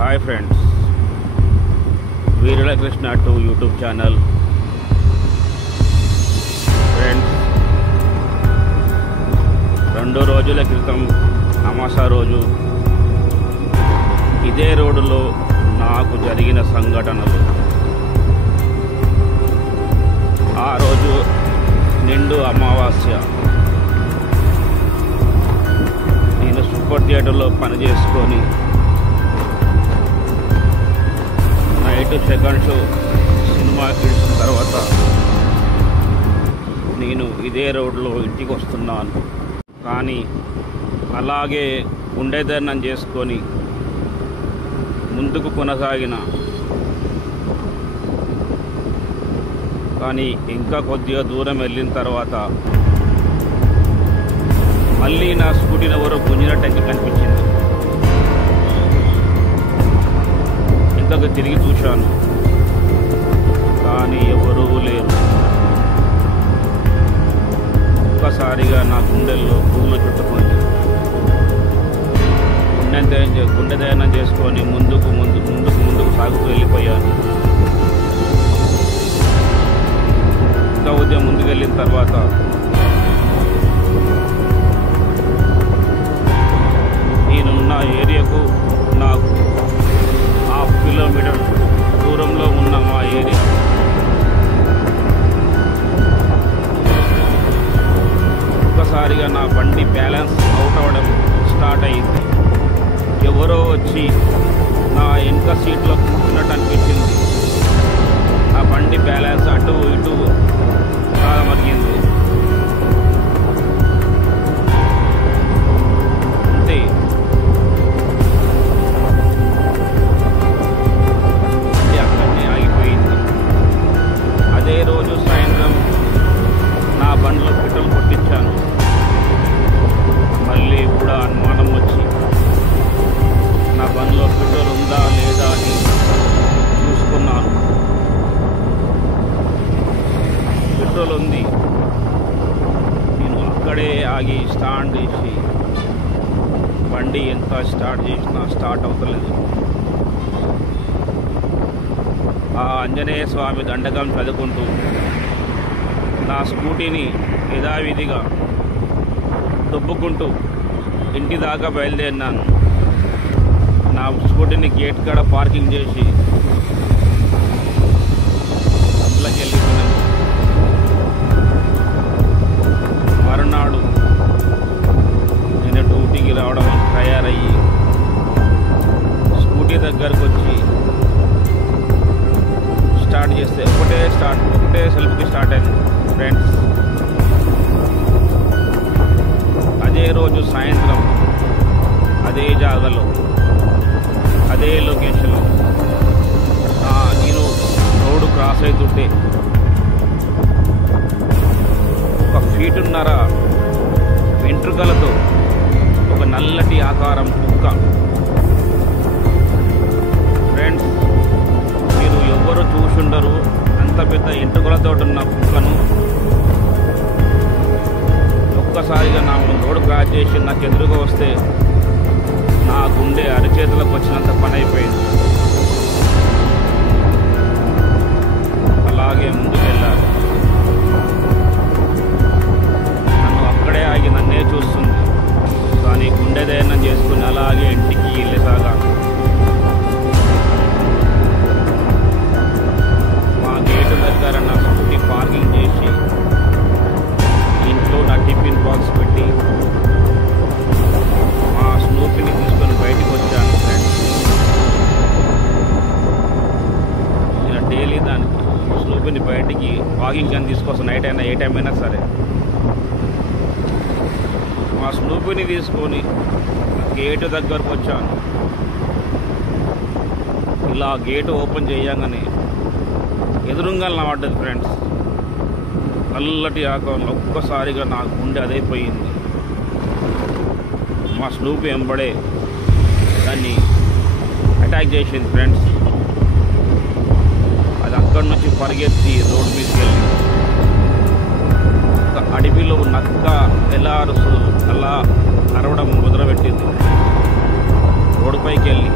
Hi friends, వీరుల Krishna 2 YouTube channel. Friends, 2 రోజుల క్రితం అమాసా రోజు ఇదే రోడ్డులో నాకు జరిగిన సంఘటనలు. ఆ రోజు నిండు అమావాస్య. నేను సూపర్ థియేటర్లో పని చేసుకొని నైట్ సెకండ్ షో సినిమా ఇచ్చిన తర్వాత నేను ఇదే రోడ్లో ఇంటికి వస్తున్నాను. కానీ అలాగే గుండెదర్నం చేసుకొని ముందుకు కొనసాగిన. కానీ ఇంకా కొద్దిగా దూరం వెళ్ళిన తర్వాత మళ్ళీ నా స్కూటీని ఎవరో గుంజినట్టు కనిపించింది. ఇంతకు తిరిగి చూశాను, కానీ ఎవరూ లేరు. ఒక్కసారిగా నా గుండెల్లో పువ్వులు చుట్టుకుంది. గుండె దయనం చేసుకొని ముందుకు సాగుతూ వెళ్ళిపోయాను. ఇంకా ఉదయం ముందుకు వెళ్ళిన తర్వాత నేనున్న ఏరియాకు నాకు 1/2 కిలోమీటర్ దూరంలో ఉన్న మా ఏరియా. ఒక్కసారిగా నా బండి బ్యాలెన్స్ అవుట్ అవ్వడం స్టార్ట్ అయింది. ఎవరో వచ్చి నా వెనుక సీట్లో కూర్చున్నట్టు అనిపించింది. ఆ బండి బ్యాలెన్స్ అటు ఇటు మరిగింది. అంతే, అక్కడనే ఆగిపోయింది. అదే రోజు సాయంత్రం నా బండిలో పెట్రోల్ కొట్టించాను. మళ్ళీ కూడా అనుమానం వచ్చి నా బండిలో పెట్రోల్ ఉందా లేదా అని చూసుకున్నాను. పెట్రోల్ ఉంది. నేను అక్కడే ఆగి స్టాండ్ చేసి బండి ఎంత స్టార్ట్ చేసినా స్టార్ట్ అవుతలేదు. ఆ ఆంజనేయ స్వామి దండకం చదువుకుంటూ నా స్కూటీని యథావిధిగా దొబ్బుకుంటూ ఇంటి దాకా బయలుదేరినాను. నా స్కూటీని గేట్ కాడ పార్కింగ్ చేసి అందులోకి వెళ్ళిపోయాను. మరునాడు నేను డ్యూటీకి రావడం తయారయ్యి స్కూటీ దగ్గరకు వచ్చి స్టార్ట్ చేస్తే ఒకటే సెల్ఫ్కి స్టార్ట్ అయింది. ఫ్రెండ్స్, అదే రోజు సాయంత్రం అదే జాగాలో అదే లొకేషన్లో నేను రోడ్డు క్రాస్ అవుతుంటే 1 ఫీటున్నర వెంట్రుకలతో ఒక నల్లటి ఆకారం కుక్క. ఫ్రెండ్స్, మీరు ఎవ్వరూ చూసుండరు అంత పెద్ద వెంట్రుకలతో ఉన్న కుక్కను. ఒక్కసారిగా నా రోడ్డు క్రాస్ చేసి నాకు ఎదురుగా వస్తే నా గుండె అరచేతులకు వచ్చినంత పని అయిపోయింది. అలాగే ముందుకు వెళ్ళాను. నన్ను అక్కడే ఆగి నన్నే చూస్తుంది. కానీ గుండె దయనం చేసుకుని అలాగే ఇంటికి వెళ్ళేసాగా. మా గేటు దగ్గర నా స్కూటీ పార్కింగ్ చేసి ఇంట్లో నా టిఫిన్ బాక్స్ పెట్టి మా స్నూపీని తీసుకొని బయటికి వచ్చాను. ఫ్రెండ్స్, నేను డైలీ దానికి స్నూపీని బయటికి వాకింగ్ అని తీసుకొస్తాను. నైట్ అయినా ఏ టైం అయినా సరే. మా స్నూపీని తీసుకొని గేటు దగ్గరకు వచ్చాను. ఇలా గేటు ఓపెన్ చేయగానే ఎదురుగా పడ్డది. ఫ్రెండ్స్, నల్లటి ఆకారంలో ఒక్కసారిగా నా గుండె అదైపోయింది. మా స్నూపీ వెంబడే దాన్ని అటాక్ చేసింది. ఫ్రెండ్స్, అది అక్కడి నుంచి పరిగెత్తి రోడ్డు మీదకి వెళ్ళి ఒక అడవిలో నక్క ఎలా అరుస్తుంది అలా అరవడం మొదలుపెట్టింది. రోడ్డుపైకి వెళ్ళి